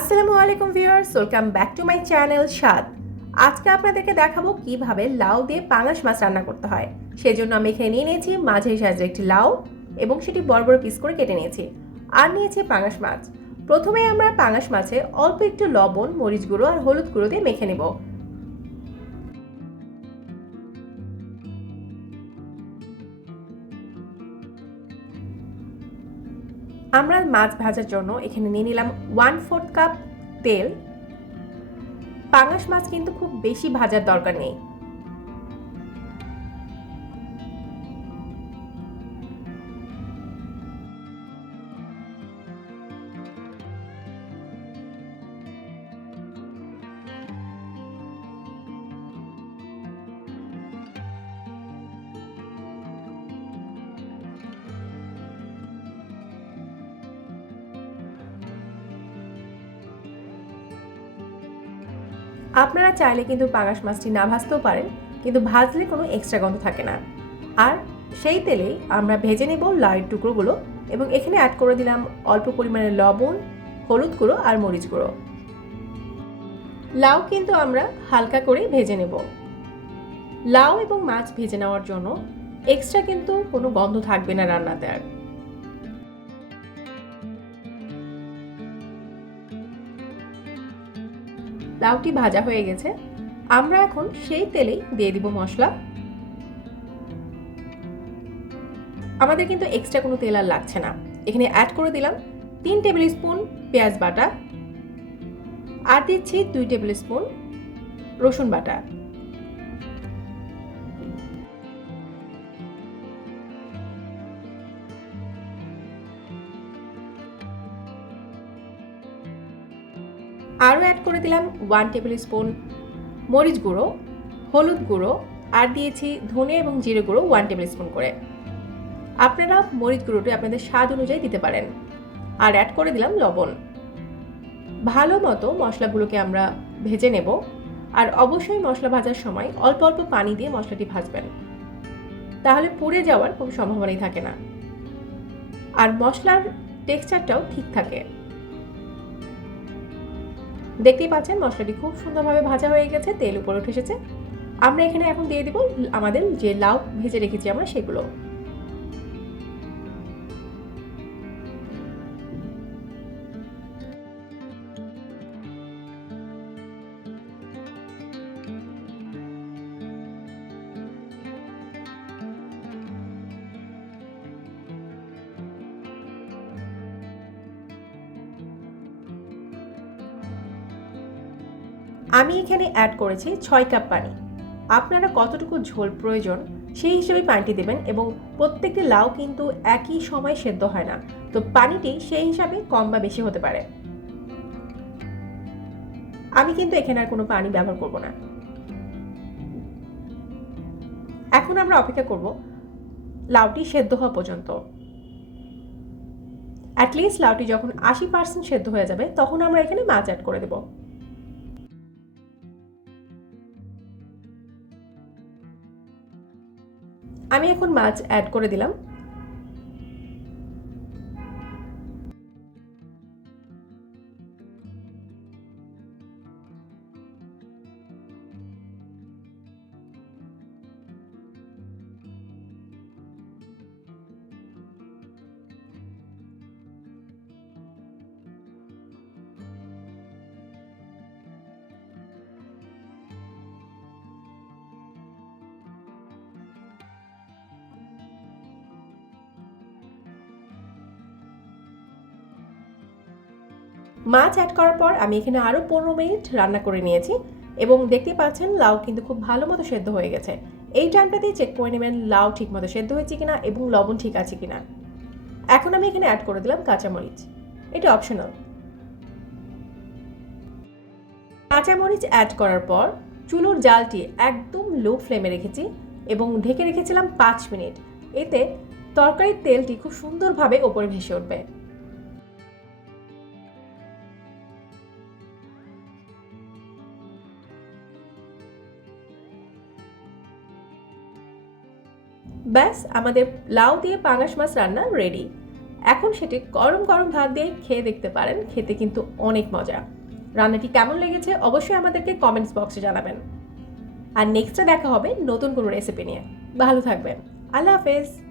আসসালামু আলাইকুম viewers, welcome back to my channel স্বাদ। আজকে আপনাদেরকে দেখাবো কিভাবে লাউ দিয়ে পাঙাশ মাছ রান্না করতে হয়। সেজন্য আমি এখানে নিয়ে নিয়েছি মাঝারি সাইজের একটি লাউ এবং সেটি বড় বড় পিস করে কেটে নিয়েছি। আর নিয়েছি পাঙাশ মাছ। প্রথমে আমরা পাঙাশ মাছে অল্প একটু লবণ, মরিচ গুঁড়ো আর হলুদ গুঁড়ো দিয়ে মেখে নেব। আমরা মাছ ভাজার জন্য এখানে নিয়ে নিলাম 1/4 কাপ তেল। পাঙাশ মাছ কিন্তু খুব বেশি ভাজার দরকার নেই। আপনারা চাইলে কিন্তু পাঙাশ মাছটি না ভাজতেও পারেন, কিন্তু ভাজলে কোনো এক্সট্রা গন্ধ থাকে না। আর সেই তেলেই আমরা ভেজে নেব লাউয়ের টুকরোগুলো এবং এখানে অ্যাড করে দিলাম অল্প পরিমাণে লবণ, হলুদ গুঁড়ো আর মরিচ গুঁড়ো। লাউ কিন্তু আমরা হালকা করে ভেজে নেব। লাউ এবং মাছ ভেজে নেওয়ার জন্য এক্সট্রা কিন্তু কোনো গন্ধ থাকবে না রান্নাতে। আর লাউটি ভাজা হয়ে গেছে, আমরা এখন সেই তেলেই দিয়ে দিব মশলা। আমাদের কিন্তু এক্সট্রা কোনো তেল আর লাগছে না। এখানে অ্যাড করে দিলাম 3 টেবিল স্পুন পেঁয়াজ বাটা, আর দিচ্ছি 2 টেবিল স্পুন রসুন বাটা। আরও অ্যাড করে দিলাম 1 টেবিল স্পুন মরিচ গুঁড়ো, হলুদ গুঁড়ো, আর দিয়েছি ধনে এবং জিরে গুঁড়ো 1 টেবিল স্পুন করে। আপনারা মরিচ গুঁড়োটি আপনাদের স্বাদ অনুযায়ী দিতে পারেন। আর অ্যাড করে দিলাম লবণ। ভালো মতো মশলাগুলোকে আমরা ভেজে নেব। আর অবশ্যই মশলা ভাজার সময় অল্প অল্প পানি দিয়ে মশলাটি ভাজবেন, তাহলে পুড়ে যাওয়ার কোনো সম্ভাবনাই থাকে না, আর মশলার টেক্সচারটাও ঠিক থাকে। দেখতেই পাচ্ছেন মশলাটি খুব সুন্দরভাবে ভাজা হয়ে গেছে, তেল উপরে উঠে এসেছে। আমরা এখানে এখন দিয়ে দিব আমাদের যে লাউ ভেজে রেখেছি আমরা সেগুলো। আমি এখানে অ্যাড করেছি 6 কাপ পানি। আপনারা কতটুকু ঝোল প্রয়োজন সেই হিসেবে পানিটি দেবেন, এবং প্রত্যেকটি লাউ কিন্তু একই সময় সেদ্ধ হয় না, তো পানিটি সেই হিসাবে কম বা বেশি হতে পারে। আমি কিন্তু এখানে আর কোনো পানি ব্যবহার করব না। এখন আমরা অপেক্ষা করব লাউটি সেদ্ধ হওয়া পর্যন্ত। অ্যাটলিস্ট লাউটি যখন 80% সেদ্ধ হয়ে যাবে তখন আমরা এখানে মাছ অ্যাড করে দেব। আমি এখন মাছ অ্যাড করে দিলাম। মাছ অ্যাড করার পর আমি এখানে আরও 15 মিনিট রান্না করে নিয়েছি, এবং দেখতে পাচ্ছেন লাউ কিন্তু খুব ভালো মতো সেদ্ধ হয়ে গেছে। এই টাইমটাতেই চেক করে নেবেন লাউ ঠিক মতো সেদ্ধ হয়েছে কিনা এবং লবণ ঠিক আছে কিনা। এখন আমি এখানে অ্যাড করে দিলাম কাঁচামরিচ। এটা অপশনাল। কাঁচামরিচ অ্যাড করার পর চুলোর জালটি একদম লো ফ্লেমে রেখেছি এবং ঢেকে রেখেছিলাম 5 মিনিট। এতে তরকারির তেলটি খুব সুন্দরভাবে ওপরে ভেসে উঠবে। ব্যাস, আমাদের লাউ দিয়ে পাঙাশ মাছ রান্না রেডি। এখন সেটি গরম গরম ভাত দিয়ে খেয়ে দেখতে পারেন, খেতে কিন্তু অনেক মজা। রান্নাটি কেমন লেগেছে অবশ্যই আমাদেরকে কমেন্টস বক্সে জানাবেন। আর নেক্সটে দেখা হবে নতুন কোনো রেসিপি নিয়ে। ভালো থাকবেন। আল্লাহ হাফেজ।